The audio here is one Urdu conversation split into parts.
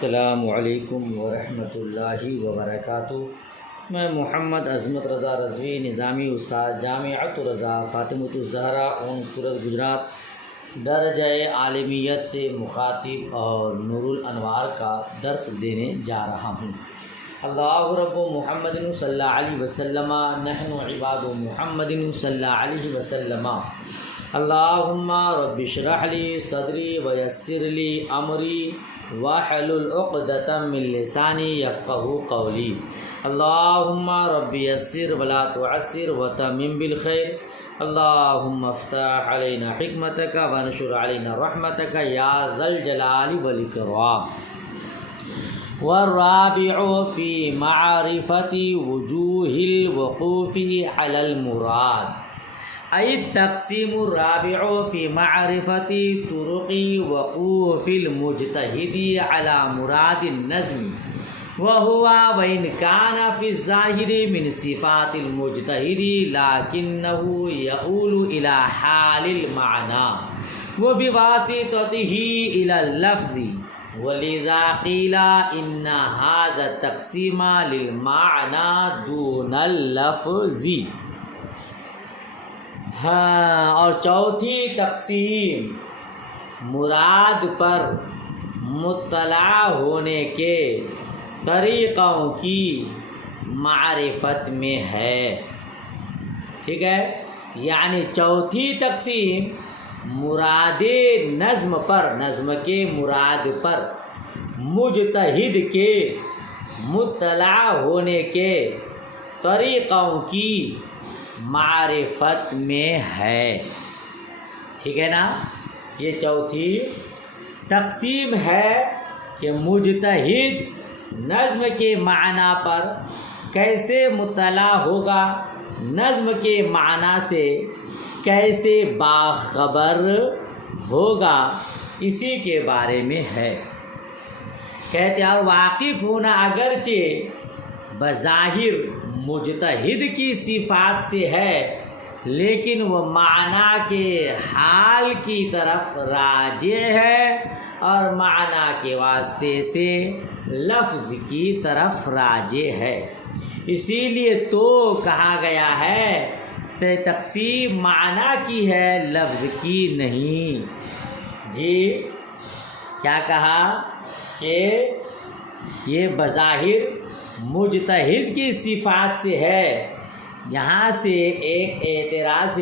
السلام علیکم ورحمۃ اللہ وبرکاتہ۔ میں محمد عظمت رضا رضوی، نظامی استاد، جامعۃ رضا فاطمۃ الزہرا اون سورت گجرات، درجہ عالمیت سے مخاطب اور نور الانوار کا درس دینے جا رہا ہوں۔ اللہ رب محمد صلی اللہ علیہ وسلم، نحن عباد محمد صلی اللہ علیہ وسلم۔ اللہم رب اشرح لی صدری ویسر لی امری واحلل عقدۃ من لسانی یفقہوا قولی۔ اللہم رب یسر ولا تعسر وتمم بالخیر۔ اللہم افتح علینا حکمتک وانشر علینا رحمتک یا ذا الجلال والاکرام۔ والرابع فی معرفت وجوہ الوقوف علی المراد، ای تقسیم الرابع فی معرفت طرق وقوف المجتہد علی مراد النظم، وهو وإن كان في الظاہر من صفات المجتہد لكنه يؤول إلى حال المعنى وبواسطته إلى اللفظ، ولذا قیل ان هذا التقسیم للمعنى دون اللفظ۔ اور چوتھی تقسیم مراد پر مطلع ہونے کے طریقوں کی معرفت میں ہے۔ ٹھیک ہے، یعنی چوتھی تقسیم مراد نظم پر، نظم کے مراد پر مجتہد کے مطلع ہونے کے طریقوں کی معرفت میں ہے۔ ٹھیک ہے نا، یہ چوتھی تقسیم ہے کہ مجتہد نظم کے معنی پر کیسے مطلع ہوگا، نظم کے معنی سے کیسے باخبر ہوگا، اسی کے بارے میں ہے۔ کہتے ہیں اور واقف ہونا اگرچہ بظاہر مجتہد کی صفات سے ہے، لیکن وہ معنی کے حال کی طرف راجع ہے اور معنی کے واسطے سے لفظ کی طرف راجع ہے۔ اسی لیے تو کہا گیا ہے کہ تقسیم معنی کی ہے، لفظ کی نہیں۔ جی کیا کہا کہ یہ بظاہر مجتہد کی صفات سے ہے۔ یہاں سے ایک اعتراض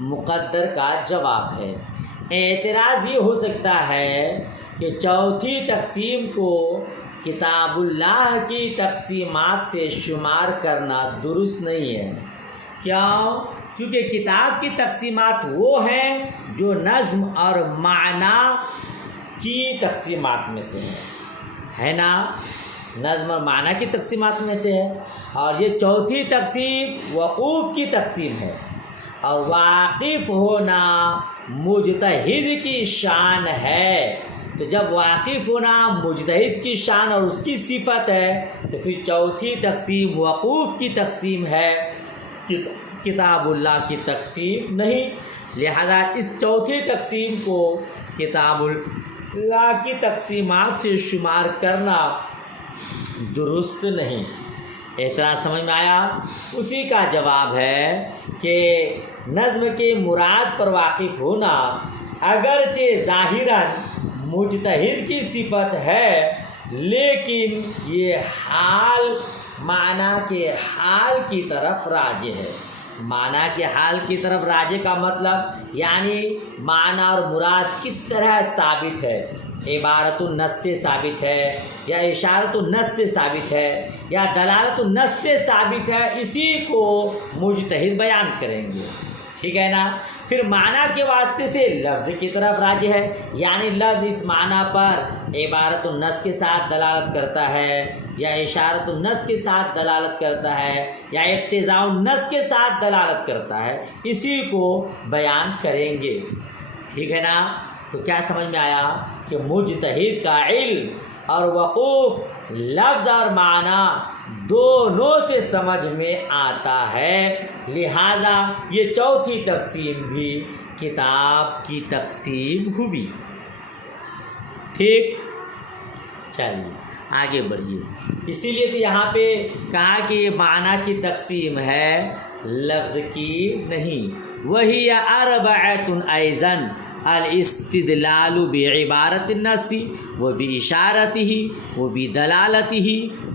مقدر کا جواب ہے۔ اعتراض یہ ہو سکتا ہے کہ چوتھی تقسیم کو کتاب اللہ کی تقسیمات سے شمار کرنا درست نہیں ہے۔ کیوں؟ کیونکہ کتاب کی تقسیمات وہ ہیں جو نظم اور معنی کی تقسیمات میں سے ہے نا، نظم اور معنی کی تقسیمات میں سے ہے، اور یہ چوتھی تقسیم وقوف کی تقسیم ہے۔ اور واقف ہونا مجتہد کی شان ہے، تو جب واقف ہونا مجتہد کی شان اور اس کی صفت ہے تو پھر چوتھی تقسیم وقوف کی تقسیم ہے، کتاب اللہ کی تقسیم نہیں۔ لہذا اس چوتھی تقسیم کو کتاب اللہ کی تقسیمات سے شمار کرنا درست نہیں۔ اعتراض سمجھ میں آیا؟ اسی کا جواب ہے کہ نظم کے مراد پر واقف ہونا اگرچہ ظاہراً مجتہد کی صفت ہے، لیکن یہ حال معنی کے حال کی طرف راجع ہے۔ معنی کے حال کی طرف راجع کا مطلب یعنی معنی اور مراد کس طرح ثابت ہے، عبارت النص سے ثابت ہے یا اشارت النص سے ثابت ہے یا دلالت النص سے ثابت ہے، اسی کو مجتہد بیان کریں گے۔ ٹھیک ہے نا، پھر معنی کے واسطے سے لفظ کی طرف راجع ہے، یعنی لفظ اس معنی پر عبارت النص کے ساتھ دلالت کرتا ہے یا اشارت النص کے ساتھ دلالت کرتا ہے یا اقتضاء النص کے ساتھ دلالت کرتا ہے، اسی کو بیان کریں گے۔ ٹھیک ہے نا، تو کیا سمجھ میں آیا کہ مجتہد کا علم اور وقوف لفظ اور معنی دونوں سے سمجھ میں آتا ہے، لہذا یہ چوتھی تقسیم بھی کتاب کی تقسیم ہوئی۔ ٹھیک، چلیے آگے بڑھیے. اسی لیے تو یہاں پہ کہا کہ یہ معنی کی تقسیم ہے لفظ کی نہیں. وہی اربعۃ ایضا الاستدلال بعبارت النص وباشارته وبدلالته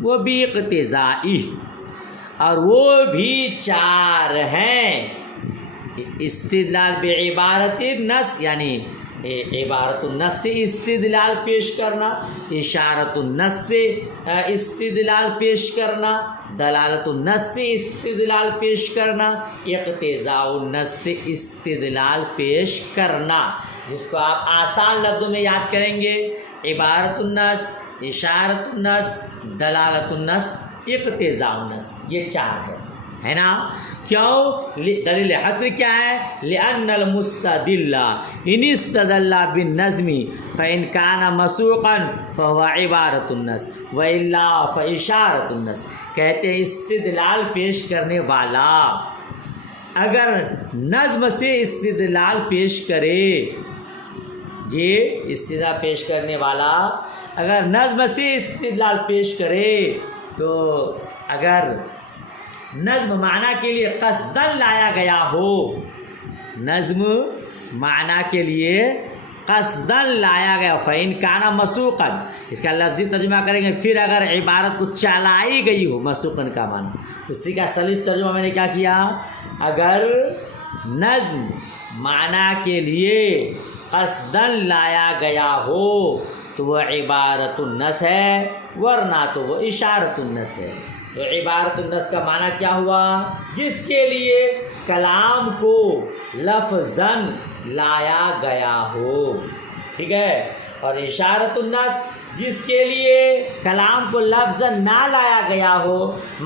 وباقتضائه، اور وہ بھی 4 ہیں. استدلال بعبارت النص یعنی عبارت النص سے استدلال پیش کرنا، اشارت النص سے استدلال پیش کرنا، دلالت النص سے استدلال پیش کرنا، اقتضاء النص سے استدلال پیش کرنا، جس کو آپ آسان لفظوں میں یاد کریں گے: عبارت النص، اشارت النص، دلالت النص، اقتضاء النص. یہ 4 ہے نا. کیوں؟ دلیل حصر کیا ہے؟ لأن المستدل ان استدل بالنظم فإن كان مسوقا فهو عبارة النص وإلا فإشارة النص. کہتے ہیں استدلال پیش کرنے والا اگر نظم سے استدلال پیش کرے، یہ استدلال پیش کرنے والا اگر نظم سے استدلال پیش کرے تو اگر نظم معنی کے لیے قصداً لایا گیا ہو، نظم معنی کے لیے قصداً لایا گیا، فَإِن كَانَ مَسُوقًا، اس کا لفظی ترجمہ کریں گے. پھر اگر عبارت کو چلائی گئی ہو، مسوقاً کا معنی، اسی کا سلیس ترجمہ میں نے کیا کیا؟ اگر نظم معنی کے لیے قصداً لایا گیا ہو تو وہ عبارت النص ہے، ورنہ تو وہ اشارت النص ہے. تو عبارت النص کا معنی کیا ہوا؟ جس کے لیے کلام کو لفظاً لایا گیا ہو، ٹھیک ہے. اور اشارت النص جس کے لیے کلام کو لفظاً نہ لایا گیا ہو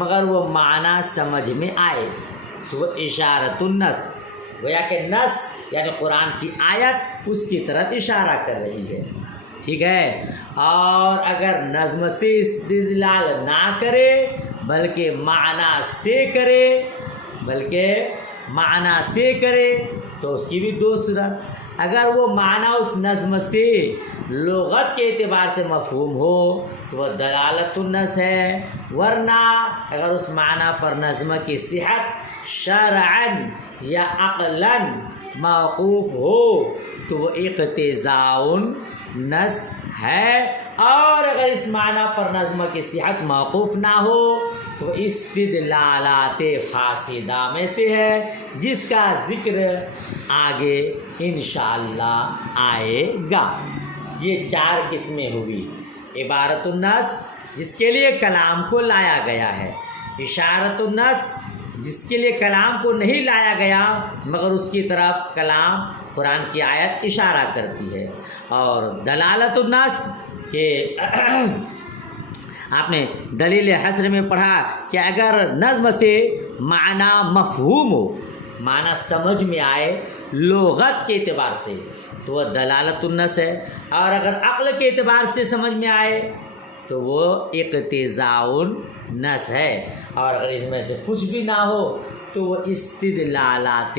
مگر وہ معنی سمجھ میں آئے تو وہ اشارت النص. گویا کہ نص یعنی قرآن کی آیت اس کی طرف اشارہ کر رہی ہے، ٹھیک ہے. اور اگر نظم سے استدلال نہ کرے بلکہ معنی سے کرے تو اس کی بھی 2 صورت. اگر وہ معنی اس نظم سے لغت کے اعتبار سے مفہوم ہو تو وہ دلالت النص ہے، ورنہ اگر اس معنی پر نظم کی صحت شرعاً یا عقلاً موقوف ہو تو وہ اقتضاء النص ہے. اور اگر اس معنی پر نظم کی صحت موقوف نہ ہو تو استدلالات فاسدہ میں سے ہے، جس کا ذکر آگے انشاءاللہ آئے گا. یہ 4 قسمیں ہوئی: عبارت النص جس کے لیے کلام کو لایا گیا ہے، اشارت النص جس کے لیے کلام کو نہیں لایا گیا مگر اس کی طرف کلام قرآن کی آیت اشارہ کرتی ہے، اور دلالت النص کہ آپ نے دلیل حصر میں پڑھا کہ اگر نظم سے معنی مفہوم ہو، معنی سمجھ میں آئے لغت کے اعتبار سے تو وہ دلالت النص ہے، اور اگر عقل کے اعتبار سے سمجھ میں آئے تو وہ اقتضاء النص ہے، اور اگر اس میں سے کچھ بھی نہ ہو تو وہ استدلالات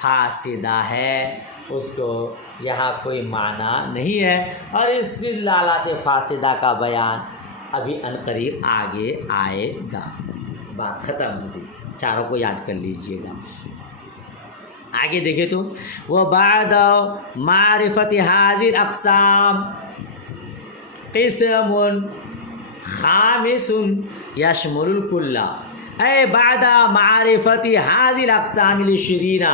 فاسدہ ہے، اس کو یہاں کوئی معنی نہیں ہے. اور استدلالات فاسدہ کا بیان ابھی عنقریب آگے آئے گا. بات ختم ہو گئی، 4 کو یاد کر لیجئے گا. آگے دیکھیں تو وَبَعْدَ مَعْرِفَةِ هَذِهِ الْأَقْسَامِ قِسْمٌ خَامِسٌ يَشْمُلُ الْكُلَّ. اے بعد معرفت هذه الأقسام العشرين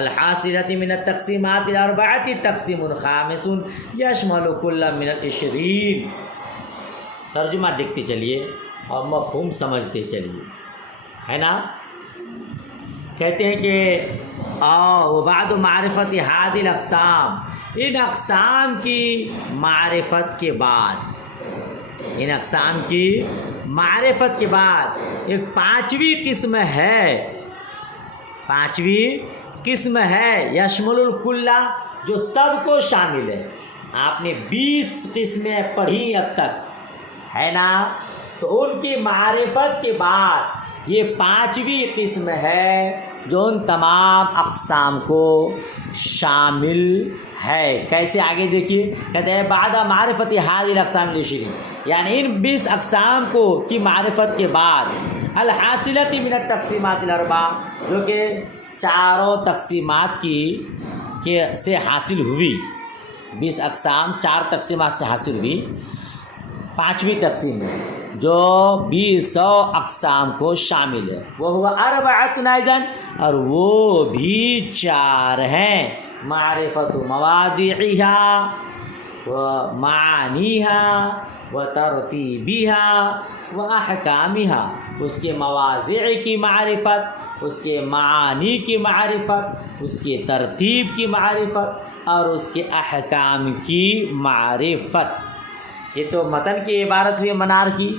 الحاصلة من التقسيمات الأربعة تقسيم خامس يشمل كل من العشرين. ترجمہ دیکھتے چلیے اور مفہوم سمجھتے چلیے، ہے نا. کہتے ہیں کہ وبعد معرفت هذه الأقسام، ان اقسام کی معرفت کے بعد، ان اقسام کی معرفت کے بعد ایک 5ویں قسم ہے، 5ویں قسم ہے یشمل الکل، جو سب کو شامل ہے. آپ نے 20 قسمیں پڑھی اب تک، ہے نا. تو ان کی معرفت کے بعد یہ 5ویں قسم ہے جو ان تمام اقسام کو شامل ہے۔ کیسے؟ آگے دیکھیے، کہتے ہیں بعد معرفت هذه الاقسام ال20، یعنی ان 20 اقسام کو کی معرفت کے بعد الحاصلۃ من التقسیمات الاربع، جو کہ چاروں تقسیمات کی سے حاصل ہوئی، 20 اقسام 4 تقسیمات سے حاصل ہوئی، 5ویں تقسیم ہے جو 20 اقسام کو شامل ہے، وہ ہوا اربعۃ ایضا، اور وہ بھی 4 ہیں، معرفت مواضعها ومعانیها وترتیبها واحکامها، اس کے مواضع کی معرفت، اس کے معانی کی معرفت، اس کے ترتیب کی معرفت اور اس کے احکام کی معرفت۔ یہ تو متن کی عبارت ہوئی منار کی۔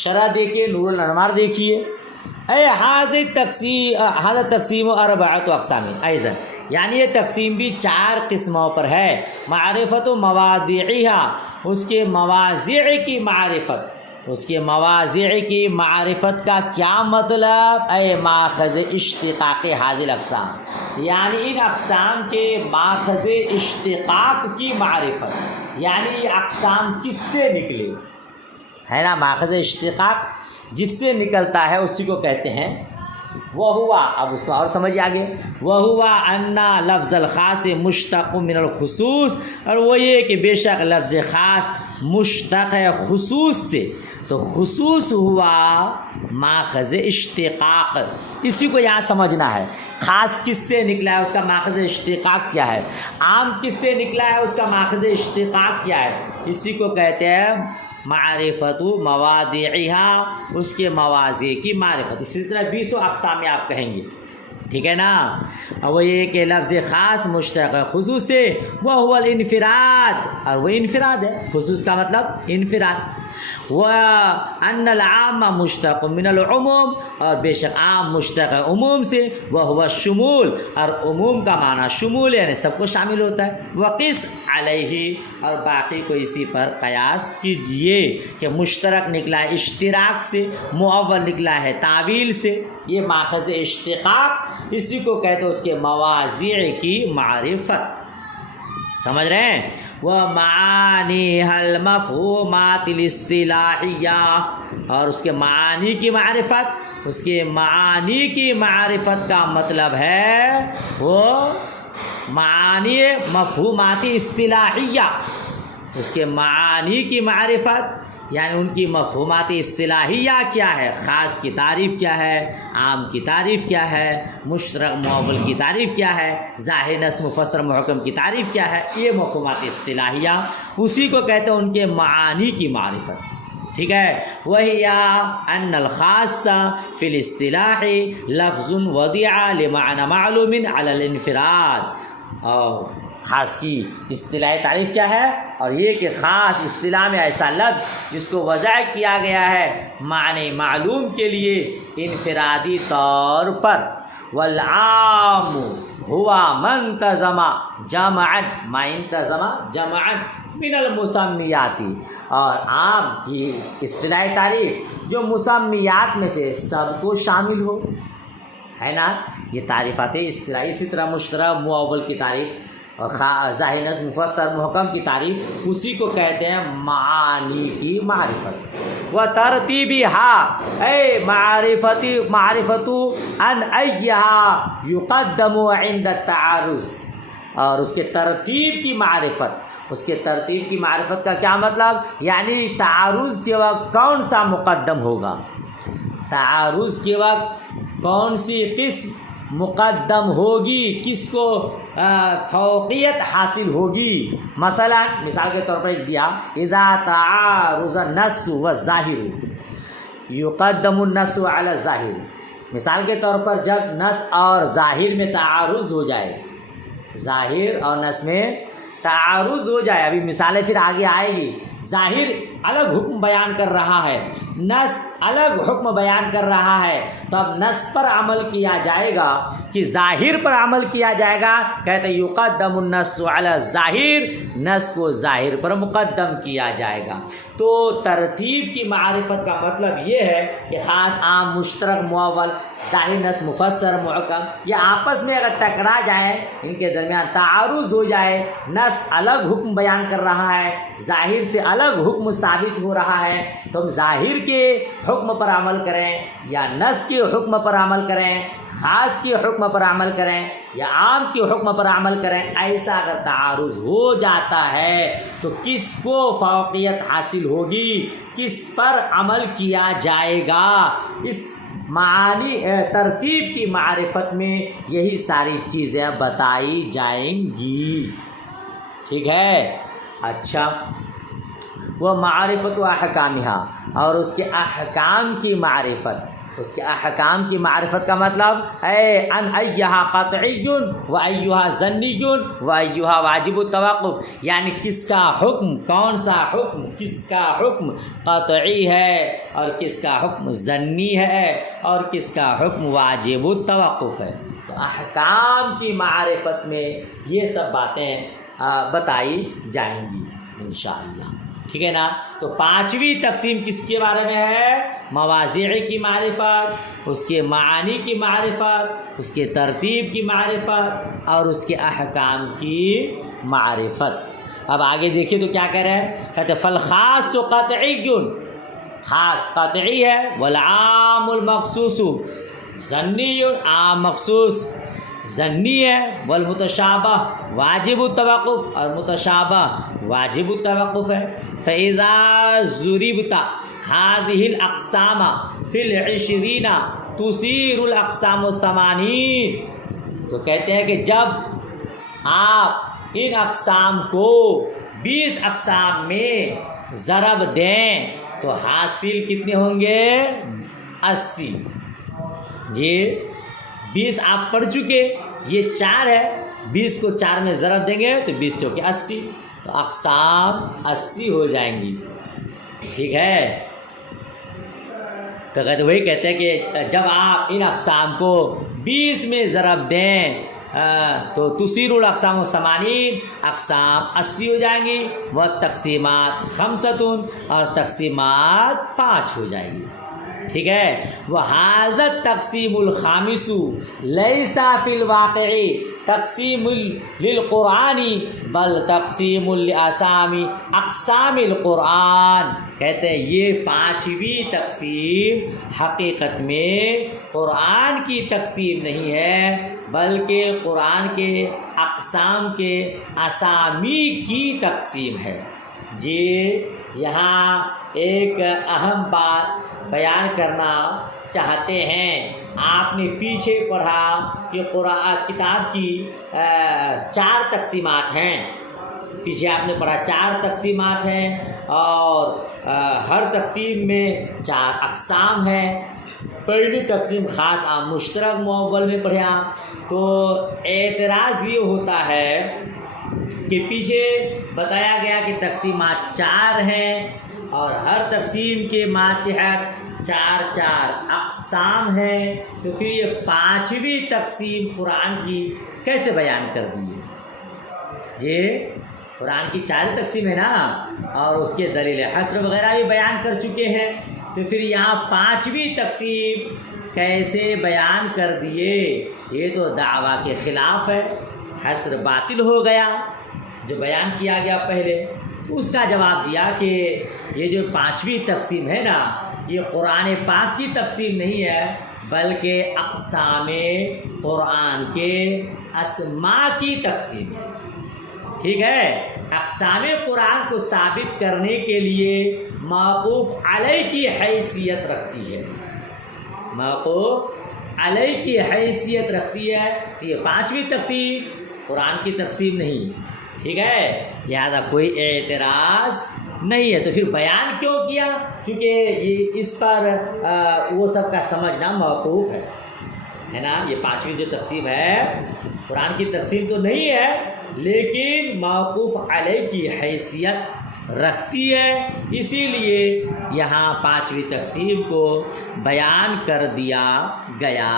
شرح دیکھیے، نور الانوار دیکھیے، اے هذا تقسیم اربعۃ اقسام ایضا، یعنی یہ تقسیم بھی 4 قسموں پر ہے، معرفت و مواضعها، اس کے مواضع کی معرفت، اس کے مواضع کی معرفت کا کیا مطلب؟ اے ماخذ اشتقاق هذه الاقسام، یعنی ان اقسام کے ماخذ اشتقاق کی معرفت، یعنی یہ اقسام کس سے نکلے، ہے نا؟ ماخذ اشتقاق جس سے نکلتا ہے اسی کو کہتے ہیں وہ ہوا۔ اب اس کو اور سمجھیے آگے، وہ ہوا انا لفظ الخاص مشتق من الخصوص، اور وہ یہ کہ بے شک لفظ خاص مشتق ہے خصوص سے، تو خصوص ہوا ماخذ اشتقاق، اسی کو یہاں سمجھنا ہے۔ خاص کس سے نکلا ہے، اس کا ماخذ اشتقاق کیا ہے، عام کس سے نکلا ہے، اس کا ماخذ اشتقاق کیا ہے، اسی کو کہتے ہیں معرفت مواضعها، اس کے مواضع کی معرفت۔ اسی طرح 20 اقسام میں آپ کہیں گے، ٹھیک ہے نا؟ اور وہ یہ کہ لفظ خاص مشتق خصوص سے، وہ هو الانفراد، اور وہ انفراد ہے، خصوص کا مطلب انفراد، وَأَنَّ الْعَامَّ مشتق من العموم، اور بے شک عام مشتق ہے عموم سے، وَهُوَ الشمول، اور عموم کا معنی شمول یعنی سب کو شامل ہوتا ہے، وَقِسْ عَلَيْهِ، اور باقی کو اسی پر قیاس کیجئے کہ مشترک نکلا ہے اشتراک سے، معول نکلا ہے تعویل سے، یہ ماخذ اشتقاق، اسی کو کہتے ہیں اس کے مواضع کی معرفت، سمجھ رہے ہیں؟ وَمَعَانِيهَا الْمَفْهُومَاتِ الْاصْطِلَاحِيَّةِ، اور اس کے معانی کی معرفت، اس کے معانی کی معرفت کا مطلب ہے وہ معانی مفہومات اصطلاحیہ، اس کے معانی کی معرفت یعنی ان کی مفہومات اصطلاحیہ کیا ہے، خاص کی تعریف کیا ہے، عام کی تعریف کیا ہے، مشترک معول کی تعریف کیا ہے، ظاہر نص مفسر محکم کی تعریف کیا ہے، یہ مفہومات اصطلاحیہ، اسی کو کہتے ہیں ان کے معانی کی معرفت، ٹھیک ہے؟ وَهِيَ أَنَّ الْخَاصَّ فِي الْاصْطِلَاحِ لَفْظٌ وَضِعَ لِمَعْنَى مَعْلُومٍ عَلَى الْانْفِرَادِ، اور خاص کی اصطلاحی تعریف کیا ہے، اور یہ کہ خاص اصطلاح میں ایسا لفظ جس کو وضع کیا گیا ہے معنی معلوم کے لیے انفرادی طور پر، والعام ہوا من انتظم جمعا، ما انتظم جمعا من المسمیات، اور عام کی اصطلاحی تعریف جو مسمیات میں سے سب کو شامل ہو، ہے نا؟ یہ تعریفات اصطلاحی، اسی طرح مشترک معول کی تعریف اور ظاہر نص مفسر محکم کی تعریف، اسی کو کہتے ہیں معانی کی معرفت۔ وترتیبها، اے معرفت ان ایہا یقدم عند التعارض، اور اس کے ترتیب کی معرفت، اس کے ترتیب کی معرفت کا کیا مطلب، یعنی تعارض کے وقت کون سا مقدم ہوگا، تعارض کے وقت کون سی قسم مقدم ہوگی، کس کو فوقیت حاصل ہوگی۔ مثلا مثال کے طور پر ایک دیا، اذا تعارض النص والظاہر یقدم النص علی الظاہر، مثال کے طور پر جب نص اور ظاہر میں تعارض ہو جائے، ظاہر اور نص میں تعارض ہو جائے، ابھی مثالیں پھر آگے آئے گی ظاہر الگ حکم بیان کر رہا ہے، نص الگ حکم بیان کر رہا ہے، تو اب نص پر عمل کیا جائے گا کہ ظاہر پر عمل کیا جائے گا؟ کہتے یقدم النص علی الظاہر، نص کو ظاہر پر مقدم کیا جائے گا۔ تو ترتیب کی معرفت کا مطلب یہ ہے کہ خاص عام مشترک مؤول ظاہر نص مفسر محکم یہ آپس میں اگر ٹکرا جائے، ان کے درمیان تعارض ہو جائے، نص الگ حکم بیان کر رہا ہے، ظاہر سے الگ حکم ثابت ہو رہا ہے، تو ہم ظاہر کے حکم پر عمل کریں یا نص کے حکم پر عمل کریں، خاص کے حکم پر عمل کریں یا عام کے حکم پر عمل کریں، ایسا اگر تعارض ہو جاتا ہے تو کس کو فوقیت حاصل ہوگی، کس پر عمل کیا جائے گا؟ اس معانی ترتیب کی معرفت میں یہی ساری چیزیں بتائی جائیں گی، ٹھیک ہے؟ اچھا، وہ معرفت و احکامہا، اور اس کے احکام کی معرفت، اس کے احکام کی معرفت کا مطلب ان ایہا قطعی و ایہا ظنی و ایہا واجب التوقف، یعنی کس کا حکم، کون سا حکم، کس کا حکم قطعی ہے اور کس کا حکم ظنی ہے اور کس کا حکم واجب التوقف ہے۔ تو احکام کی معرفت میں یہ سب باتیں بتائی جائیں گی انشاءاللہ، ٹھیک ہے نا؟ تو پانچویں تقسیم کس کے بارے میں ہے؟ مواضع کی معرفت، اس کے معانی کی معرفت، اس کے ترتیب کی معرفت اور اس کے احکام کی معرفت۔ اب آگے دیکھیے تو کیا کہہ رہے ہیں؟ کہتے فالخاص تو قطعی، خاص قطعی ہے، والعام المخصوص ظنی، عام مخصوص ظنی ہے، والمتشابہ واجب التوقف، اور متشابہ واجب التوقف ہے۔ فإذا ضربت هذه الأقسام في العشرين تصير الأقسام الثمانين، تو کہتے ہیں کہ جب آپ ان اقسام کو 20 اقسام میں ضرب دیں تو حاصل کتنے ہوں گے؟ 80۔ یہ 20 آپ پڑھ چکے، یہ 4 ہے، 20 کو 4 میں ضرب دیں گے تو 20 چوکے 80، تو اقسام 80 ہو جائیں گی، ٹھیک ہے؟ تو وہی کہتے ہیں کہ جب آپ ان اقسام کو 20 میں ضرب دیں تو تصیر الاقسام الثمانین، اقسام 80 ہو جائیں گی، وہ تقسیمات 5 اور تقسیمات 5 ہو جائیں گی، ٹھیک ہے؟ وَهَذَا التَّقْسِيمُ الْخَامِسُ لَيْسَ فِي الْوَاقِعِ تقسیم للقرآن بل تقسیم لاسامی اقسام القرآن، کہتے ہیں یہ 5ویں تقسیم حقیقت میں قرآن کی تقسیم نہیں ہے بلکہ قرآن کے اقسام کے اسامی کی تقسیم ہے۔ یہ یہاں ایک اہم بات بیان کرنا چاہتے ہیں۔ آپ نے پیچھے پڑھا کہ قرآن کتاب کی 4 تقسیمات ہیں، پیچھے آپ نے پڑھا 4 تقسیمات ہیں اور ہر تقسیم میں 4 اقسام ہیں۔ پہلی تقسیم خاص عام مشترک مؤول میں پڑھا تو اعتراض یہ ہوتا ہے کہ پیچھے بتایا گیا کہ تقسیمات 4 ہیں اور ہر تقسیم کے ماتحت 4 اقسام ہیں، تو پھر یہ 5ویں تقسیم قرآن کی کیسے بیان کر دی؟ یہ قرآن کی 4 تقسیم ہے نا، اور اس کے دلیل حصر وغیرہ بھی بیان کر چکے ہیں، تو پھر یہاں 5ویں تقسیم کیسے بیان کر دیے؟ یہ تو دعویٰ کے خلاف ہے، حصر باطل ہو گیا جو بیان کیا گیا پہلے۔ اس کا جواب دیا کہ یہ جو 5ویں تقسیم ہے نا، یہ قرآن پاک کی تقسیم نہیں ہے بلکہ اقسام قرآن کے اسماء کی تقسیم ہے، ٹھیک ہے؟ اقسام قرآن کو ثابت کرنے کے لیے موقوف علیہ کی حیثیت رکھتی ہے، موقوف علیہ کی حیثیت رکھتی ہے، تو یہ 5ویں تقسیم قرآن کی تقسیم نہیں، ٹھیک ہے؟ لہذا کوئی اعتراض نہیں ہے۔ تو پھر بیان کیوں کیا؟ کیونکہ یہ اس پر وہ سب کا سمجھنا موقوف ہے نا۔ یہ 5ویں جو تقسیم ہے قرآن کی تقسیم تو نہیں ہے لیکن موقوف علیہ کی حیثیت رکھتی ہے، اسی لیے یہاں پانچویں تقسیم کو بیان کر دیا گیا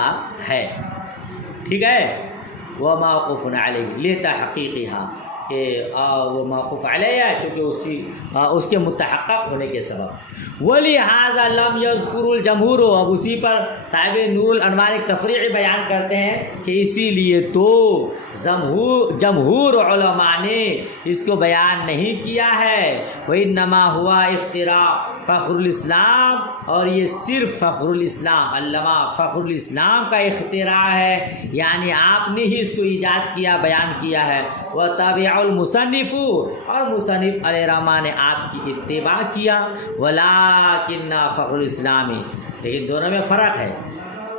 ہے۔ ٹھیک ہے، وہ موقوف علیہ لتحقیقها کہ وہ موقوف علیہ ہے چونکہ اس کے متحقق ہونے کے سبب۔ وَلِهَذَا لَمْ يَذْكُرُ الْجَمْهُورُ، اب اسی پر صاحب نور الانوار ایک تفریعی بیان کرتے ہیں کہ اسی لیے تو جمہور علماء نے اس کو بیان نہیں کیا ہے۔ وَإِنَّمَا هُوَ اختراع فخر الاسلام، اور یہ صرف فخر الاسلام علامہ فخر الاسلام کا اختراع ہے، یعنی آپ نے ہی اس کو ایجاد کیا، بیان کیا ہے۔ وَتَابِعَ الْمُصَنِّفُ، اور مصنف علیہ الرحمٰن نے آپ کی اتباع کیا۔ وَلَٰكِنَّ فخر الاسلام، لیکن دونوں میں فرق ہے۔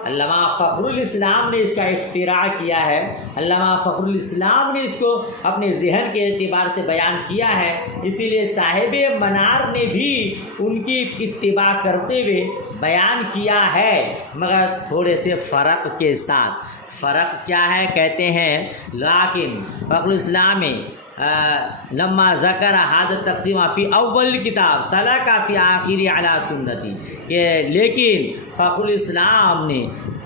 علامہ فخر الاسلام نے اس کا اختراع کیا ہے، علامہ فخر الاسلام نے اس کو اپنے ذہن کے اعتبار سے بیان کیا ہے، اسی لیے صاحب منار نے بھی ان کی اتباع کرتے ہوئے بیان کیا ہے، مگر تھوڑے سے فرق کے ساتھ۔ فرق کیا ہے؟ کہتے ہیں لیکن فخر الاسلام لما ذکر هذا التقسیم فی اول کتاب سلک فی آخر علی سنتی، کہ لیکن فخر الاسلام نے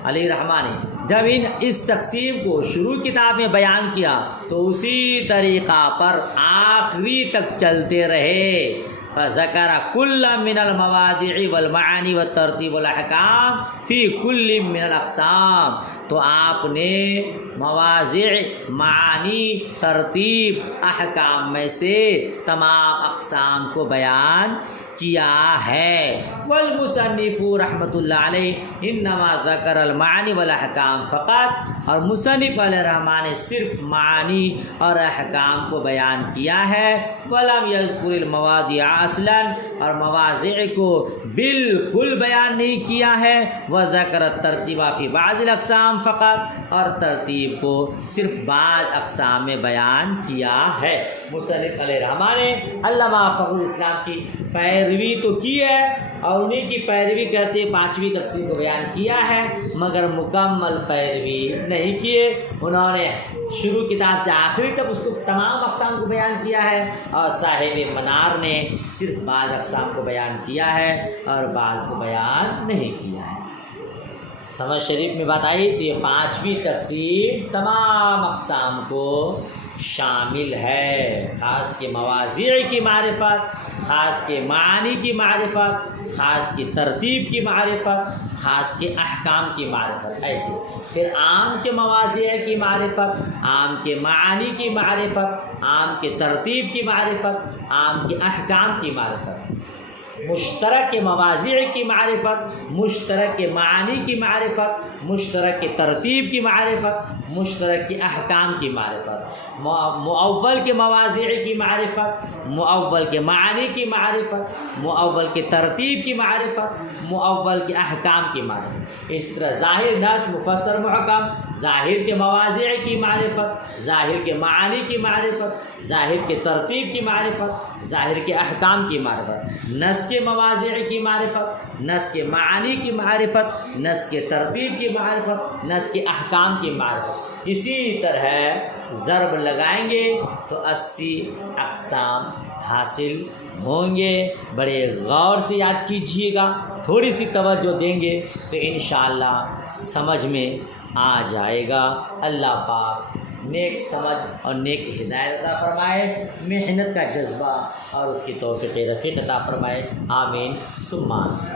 علیہ الرحمٰ نے جب اس تقسیم کو شروع کتاب میں بیان کیا تو اسی طریقہ پر آخری تک چلتے رہے۔ فذکر کل من المواضع والمعانی والترتیب والاحکام فی کل من الاقسام، تو آپ نے مواضع، معانی، ترتیب، احکام میں سے تمام اقسام کو بیان کیا ہے۔ والمصنف رحمۃ اللہ علیہ انما ذکر المعانی والاحکام فقط، اور مصنف علیہ الرحمٰن نے صرف معانی اور احکام کو بیان کیا ہے۔ ولم یذکر المواضع اصلا، اور مواضع کو بالکل بیان نہیں کیا ہے۔ وذکر الترتیب فی بعض الاقسام فقط، اور ترتیب کو صرف بعض اقسام میں بیان کیا ہے۔ مصنف علیہ الرحمٰن نے علامہ فخر الاسلام کی پیروی تو کی ہے، اور انہیں کی پیروی کرتے پانچویں تقسیم کو بیان کیا ہے، مگر مکمل پیروی نہیں کیے۔ انہوں نے شروع کتاب سے آخری تک اس کو تمام اقسام کو بیان کیا ہے، اور صاحب منار نے صرف بعض اقسام کو بیان کیا ہے اور بعض کو بیان نہیں کیا ہے۔ سمجھ شریف میں بات آئی تو یہ پانچویں تقسیم تمام اقسام کو شامل ہے، خاص کے مواضع کی معرفت، خاص کے معانی کی معرفت، خاص کی ترتیب کی معرفت، خاص کے احکام کی معرفت، ایسے پھر عام کے مواضع کی معرفت، عام کے معانی کی معرفت، عام کے ترتیب کی معرفت، عام کے احکام کی معرفت، مشترک کے مواضع کی معرفت، مشترک کے معانی کی معرفت، مشترک کے ترتیب کی معرفت، مشترک کے احکام کی معرفت، معول کے مواضع کی معرفت، معول کے معانی کی معرفت، معول کے ترتیب کی معرفت، معول کے احکام کی معرفت۔ اس طرح ظاہر، نص، مفسر، محکم، ظاہر کے مواضع کی معرفت، ظاہر کے معانی کی معرفت، ظاہر کے ترتیب کی معرفت، ظاہر کے احکام کی معرفت، نص کے مواضع کی معرفت، نص کے معانی کی معرفت، نص کے ترتیب کی معرفت، نص کے احکام کی معرفت۔ اسی طرح ضرب لگائیں گے تو 80 اقسام حاصل ہوں گے۔ بڑے غور سے یاد کیجیے گا، تھوڑی سی توجہ دیں گے تو انشاءاللہ سمجھ میں آ جائے گا۔ اللہ پاک نیک سمجھ اور نیک ہدایت عطا فرمائے، محنت کا جذبہ اور اس کی توفیق رفیق عطا فرمائے، آمین ثم آمین۔